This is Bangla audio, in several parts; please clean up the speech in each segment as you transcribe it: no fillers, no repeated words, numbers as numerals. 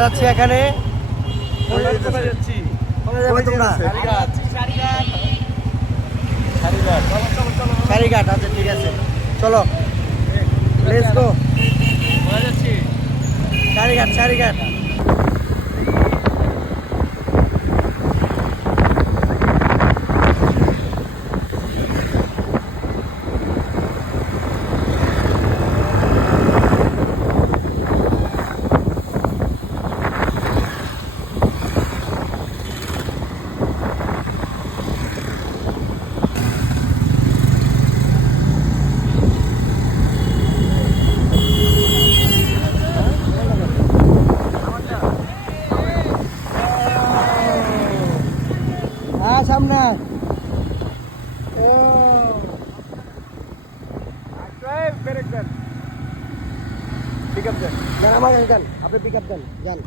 যাচ্ছি এখানে সারিঘাট। আচ্ছা ঠিক আছে, চলো লেটস গো। সারিঘাট সারিঘাট। সামনে পিক আপ দেন, আমার কাছে দেন, আপনি পিক আপ দেন, যান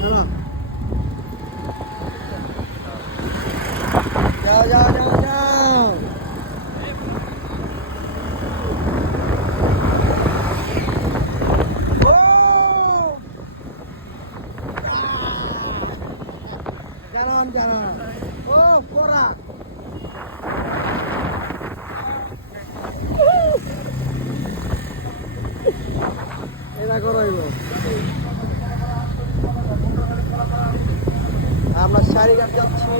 চলো যাও যাও যাও যাও। জানান জানান ও পোড়া এটা করাইব। আমরা সারিঘাট যাচ্ছি।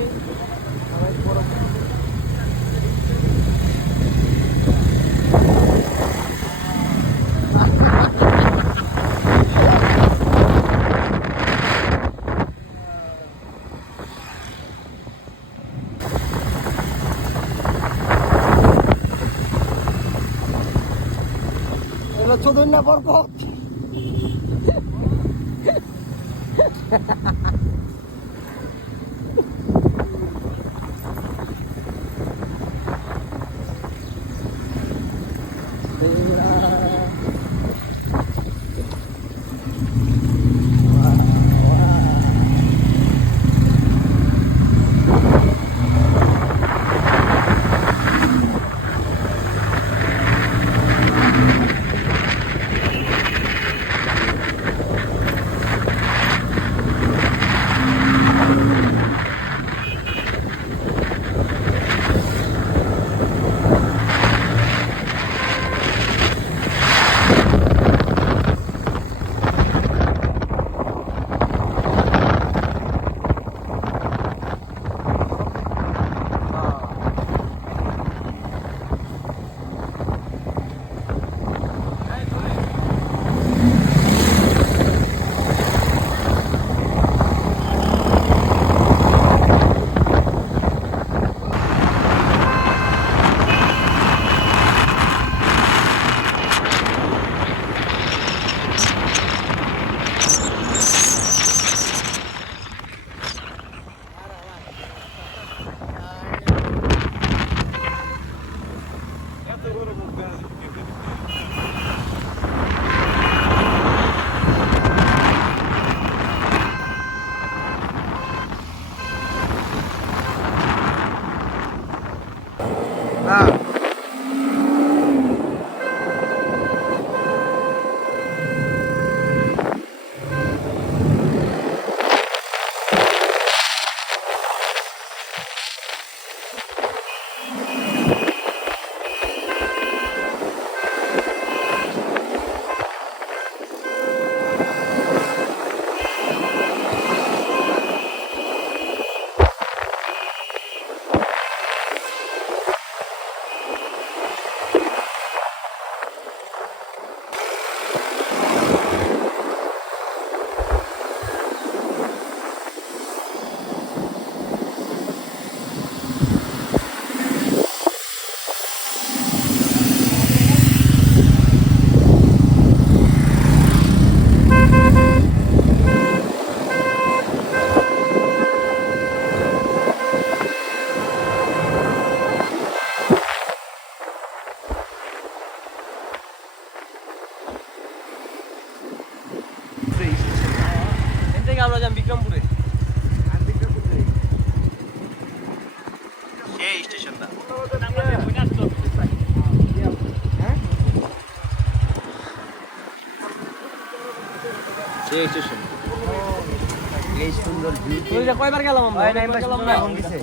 এগুলো চোদ্দ না পর্বত। আমরা যাম বিক্রমপুরে। সেই স্টেশনটা এই স্টেশন এই সুন্দর ভিউ ওই যে কয়বার গেলাম আমরা গেলাম না এখন গেছে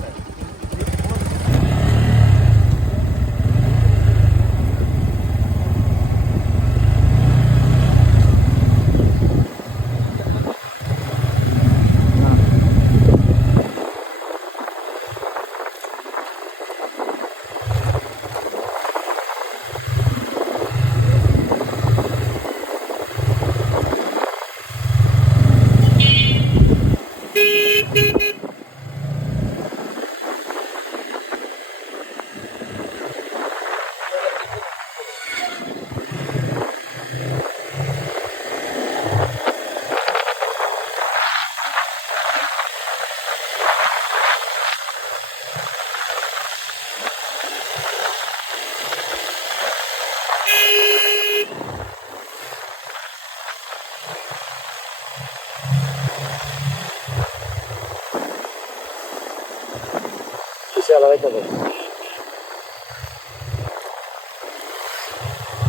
Bisa lah itu.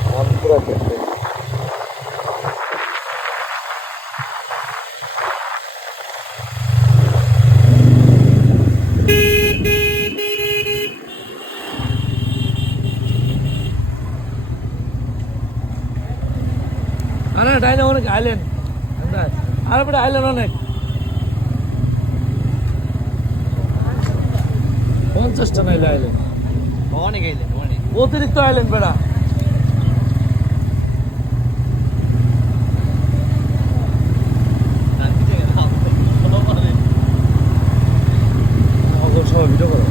Hampir aja. আরে ডাইনে অনেক আইল্যান্ড আর পরে আইল্যান্ড অনেক 50টা নাইলে আইল্যান্ড অনেক আইল্যান্ড অনেক অতিরিক্ত আইল্যান্ড বেড়া সবাই ভিডিও করো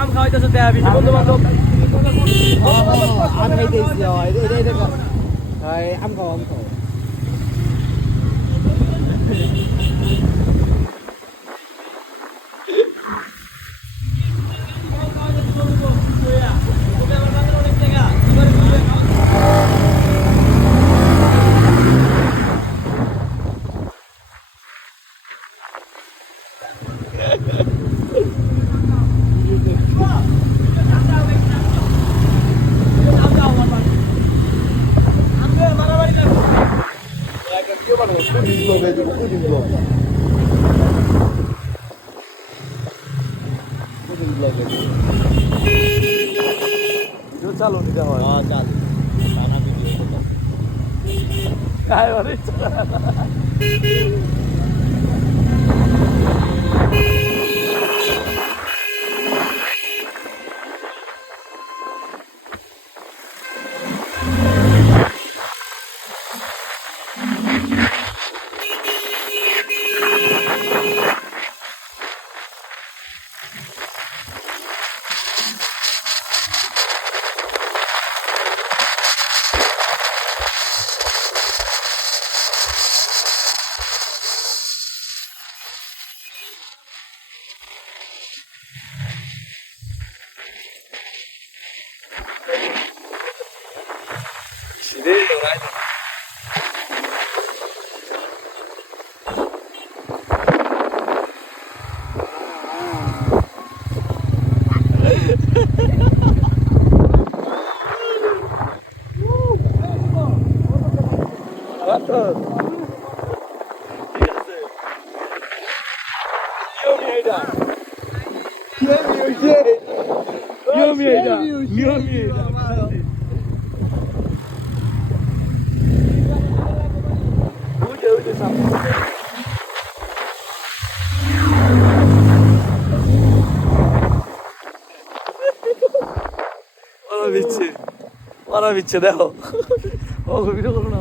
আম খাওয়াইতেছে দেয়া বেশি বন্ধু বান্ধব আম খাইতেছি আম খাও চালু নিতে হয় চাল काय अरे ওরা বিচ্ছে দেখো ও ভিডিও করো না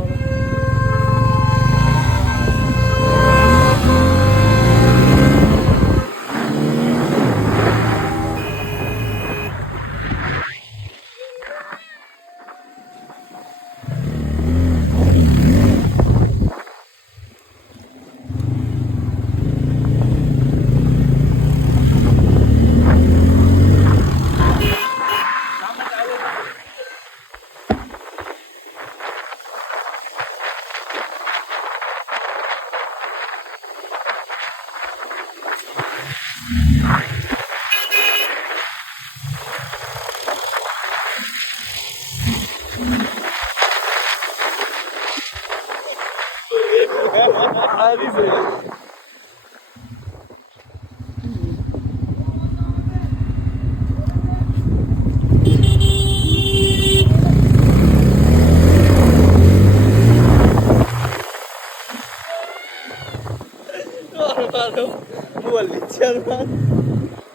মোবাইল দিচ্ছে আর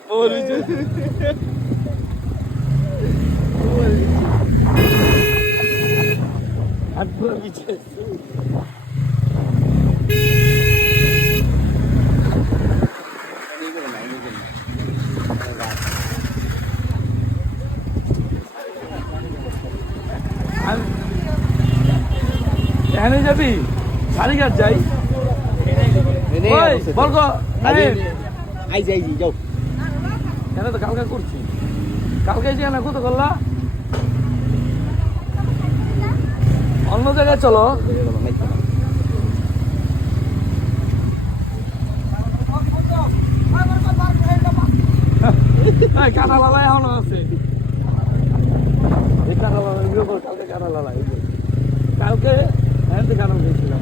মোবাইল দিচ্ছে হাত পুরো পিছিয়ে এখানে যাবি শাড়িঘাট যাই ওই বলক আইজি যাও কেন তো কালকে করছি কালকে যে না কত করলা অন্য জায়গায় চলো কাটা লালাই এখনো আছে এই কাটা লালাই কালকে কাটা লালাই কালকে হ্যাঁ কাটাল খেয়েছিলাম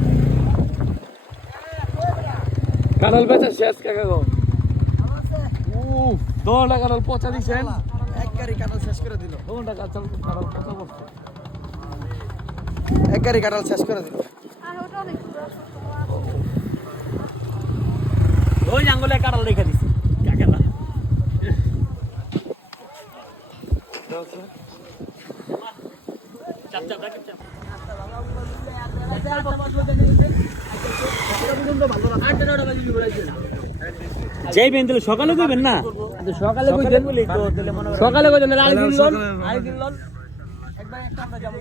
কাটাল বেচা শেষ কাকা গো দোটা কাটাল পচা দিছেন এক গাড়ি কাঁঠাল শেষ করে দিল। দোটা কাটাল কাটাল পচা বসছে এক গাড়ি কাঁঠাল শেষ করে দিল। ওই আঙ্গুলে কাটাল রেখে দিছি কাকেলা চাপ চাপ রাখ চাপ যাইবেন তাহলে সকালে কইবেন না সকালে কইবেন সকালে কইবেন আরেকদিন লোন একবার একটা আমরা যাবো